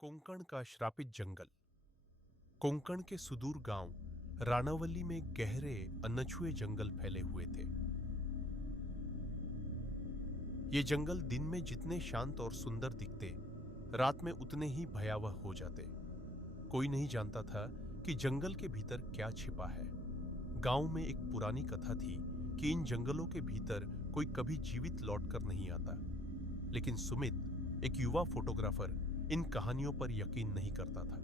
कोंकण का श्रापित जंगल। कोंकण के सुदूर गांव रानावली में गहरे अनछुए जंगल फैले हुए थे। ये जंगल दिन में जितने शांत और सुंदर दिखते, रात में उतने ही भयावह हो जाते। कोई नहीं जानता था कि जंगल के भीतर क्या छिपा है। गांव में एक पुरानी कथा थी कि इन जंगलों के भीतर कोई कभी जीवित लौटकर नहीं आता। लेकिन सुमित, एक युवा फोटोग्राफर, इन कहानियों पर यकीन नहीं करता था।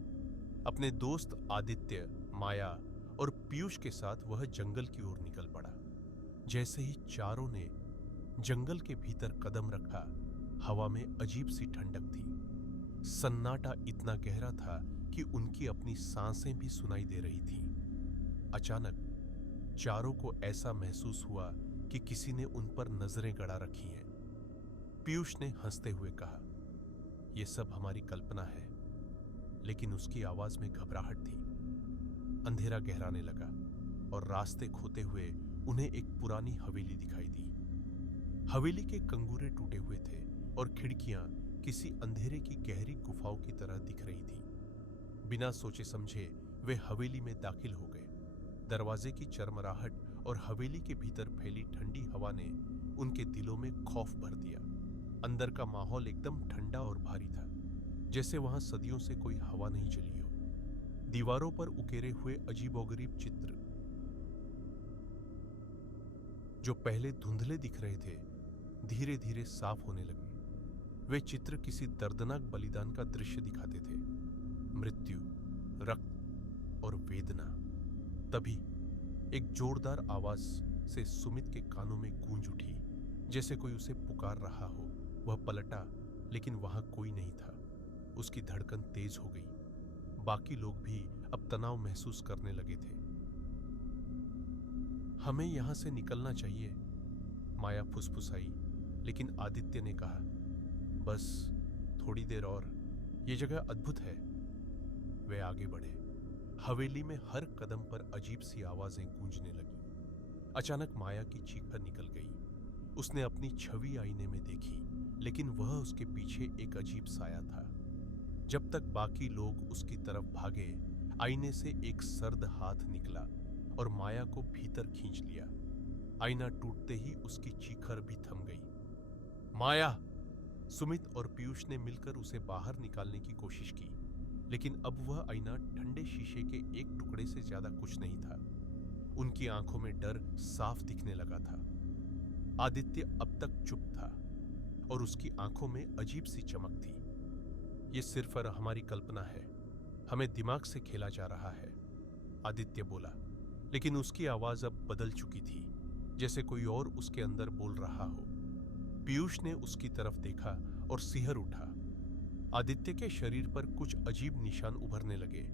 अपने दोस्त आदित्य, माया और पीयूष के साथ वह जंगल की ओर निकल पड़ा। जैसे ही चारों ने जंगल के भीतर कदम रखा, हवा में अजीब सी ठंडक थी। सन्नाटा इतना गहरा था कि उनकी अपनी सांसें भी सुनाई दे रही थीं। अचानक चारों को ऐसा महसूस हुआ कि किसी ने उन पर नजरें गड़ा रखी हैं। पीयूष ने हंसते हुए कहा, यह सब हमारी कल्पना है। लेकिन उसकी आवाज में घबराहट थी। अंधेरा गहराने लगा और रास्ते खोते हुए उन्हें एक पुरानी हवेली दिखाई दी। हवेली के कंगूरे टूटे हुए थे और खिड़कियां किसी अंधेरे की गहरी गुफाओं की तरह दिख रही थी। बिना सोचे समझे वे हवेली में दाखिल हो गए। दरवाजे की चरमराहट और हवेली के भीतर फैली ठंडी हवा ने उनके दिलों में खौफ भर दिया। अंदर का माहौल एकदम ठंडा और भारी था, जैसे वहां सदियों से कोई हवा नहीं चली हो। दीवारों पर उकेरे हुए अजीबोगरीब चित्र, जो पहले धुंधले दिख रहे थे, धीरे धीरे साफ होने लगे। वे चित्र किसी दर्दनाक बलिदान का दृश्य दिखाते थे। मृत्यु, रक्त और वेदना। तभी एक जोरदार आवाज से सुमित के कानों में गूंज उठी, जैसे कोई उसे पुकार रहा हो। वह पलटा, लेकिन वहां कोई नहीं था। उसकी धड़कन तेज हो गई। बाकी लोग भी अब तनाव महसूस करने लगे थे। हमें यहां से निकलना चाहिए, माया फुसफुसाई। लेकिन आदित्य ने कहा, बस थोड़ी देर और, यह जगह अद्भुत है। वे आगे बढ़े। हवेली में हर कदम पर अजीब सी आवाजें गूंजने लगी। अचानक माया की चीख निकल गई। उसने अपनी छवि आईने में देखी, लेकिन वह उसके पीछे एक अजीब साया था। जब तक बाकी लोग उसकी तरफ भागे, आईने से एक सर्द हाथ निकला और माया को भीतर खींच लिया। आईना टूटते ही उसकी चीखर भी थम गई। माया! सुमित और पीयूष ने मिलकर उसे बाहर निकालने की कोशिश की, लेकिन अब वह आईना ठंडे शीशे के एक टुकड़े से ज्यादा कुछ नहीं था। उनकी आंखों में डर साफ दिखने लगा था। आदित्य अब तक चुप था और उसकी आंखों में अजीब सी चमक थी। यह सिर्फ हमारी कल्पना है, हमें दिमाग से खेला जा रहा है, आदित्य बोला। लेकिन उसकी आवाज अब बदल चुकी थी, जैसे कोई और उसके अंदर बोल रहा हो। पीयूष ने उसकी तरफ देखा और सिहर उठा। आदित्य के शरीर पर कुछ अजीब निशान उभरने लगे,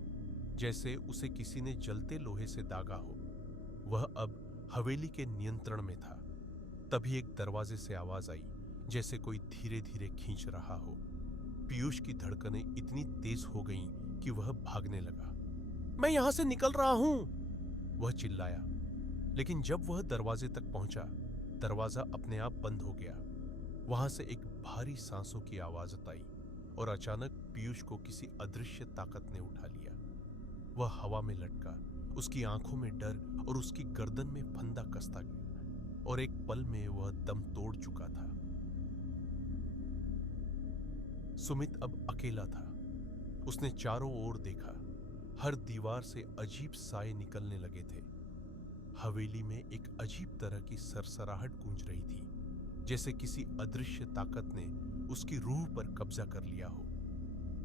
जैसे उसे किसी ने जलते लोहे से दागा हो। वह अब हवेली के नियंत्रण में था। तभी एक दरवाजे से आवाज आई, जैसे कोई धीरे धीरे खींच रहा हो। पीयूष की धड़कनें इतनी तेज हो गईं कि वह भागने लगा। मैं यहां से निकल रहा हूं, वह चिल्लाया। लेकिन जब वह दरवाजे तक पहुंचा, दरवाजा अपने आप बंद हो गया। वहां से एक भारी सांसों की आवाज आई और अचानक पीयूष को किसी अदृश्य ताकत ने उठा लिया। वह हवा में लटका, उसकी आंखों में डर और उसकी गर्दन में फंदा कसता गया, और एक पल में वह दम तोड़ चुका था। सुमित अब अकेला था। उसने चारों ओर देखा। हर दीवार से अजीब साए निकलने लगे थे। हवेली में एक अजीब तरह की सरसराहट गूंज रही थी, जैसे किसी अदृश्य ताकत ने उसकी रूह पर कब्जा कर लिया हो।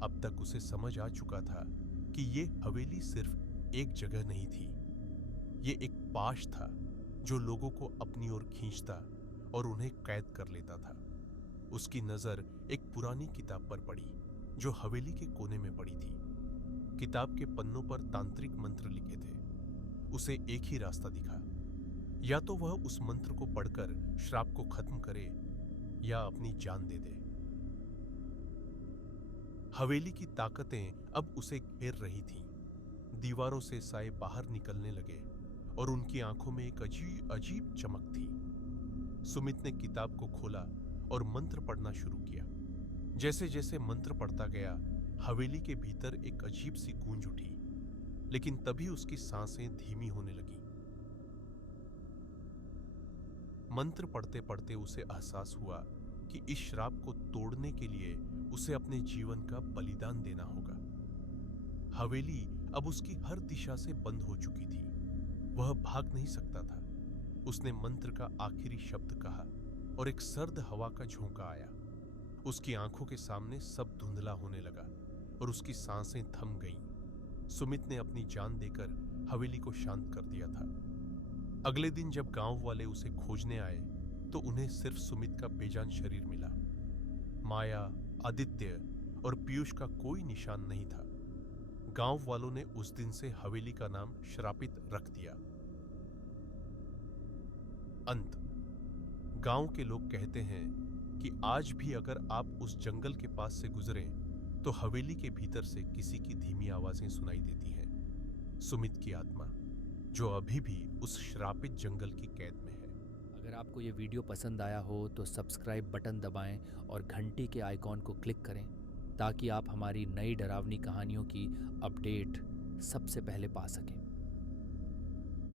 अब तक उसे समझ आ चुका था कि ये हवेली सिर्फ एक जगह नहीं थी। ये एक पाश था जो लोगों को अपनी ओर खींचता और उन्हें कैद कर लेता था। उसकी नजर एक पुरानी किताब पर पड़ी, जो हवेली के कोने में पड़ी थी। किताब के पन्नों पर तांत्रिक मंत्र लिखे थे। उसे एक ही रास्ता दिखा, या तो वह उस मंत्र को पढ़कर श्राप को खत्म करे या अपनी जान दे दे। हवेली की ताकतें अब उसे घेर रही थीं। दीवारों से साए बाहर निकलने लगे और उनकी आंखों में एक अजीब अजीब चमक थी। सुमित ने किताब को खोला और मंत्र पढ़ना शुरू किया। जैसे जैसे मंत्र पढ़ता गया, हवेली के भीतर एक अजीब सी गूंज उठी, लेकिन तभी उसकी सांसें धीमी होने लगी। मंत्र पढ़ते पढ़ते उसे एहसास हुआ कि इस श्राप को तोड़ने के लिए उसे अपने जीवन का बलिदान देना होगा। हवेली अब उसकी हर दिशा से बंद हो चुकी थी। वह भाग नहीं सकता था। उसने मंत्र का आखिरी शब्द कहा और एक सर्द हवा का झोंका आया। उसकी आंखों के सामने सब धुंधला होने लगा और उसकी सांसें थम गईं। सुमित ने अपनी जान देकर हवेली को शांत कर दिया था। अगले दिन जब गांव वाले उसे खोजने आए तो उन्हें सिर्फ सुमित का बेजान शरीर मिला। माया, आदित्य और पीयूष का कोई निशान नहीं था। गांव वालों ने उस दिन से हवेली का नाम श्रापित रख दिया। अंत। गांव के लोग कहते हैं कि आज भी अगर आप उस जंगल के पास से गुजरें तो हवेली के भीतर से किसी की धीमी आवाजें सुनाई देती हैं। सुमित की आत्मा, जो अभी भी उस श्रापित जंगल की कैद में है। अगर आपको ये वीडियो पसंद आया हो तो सब्सक्राइब बटन दबाएं और घंटी के आइकॉन को क्लिक करें ताकि आप हमारी नई डरावनी कहानियों की अपडेट सबसे पहले पा सकें।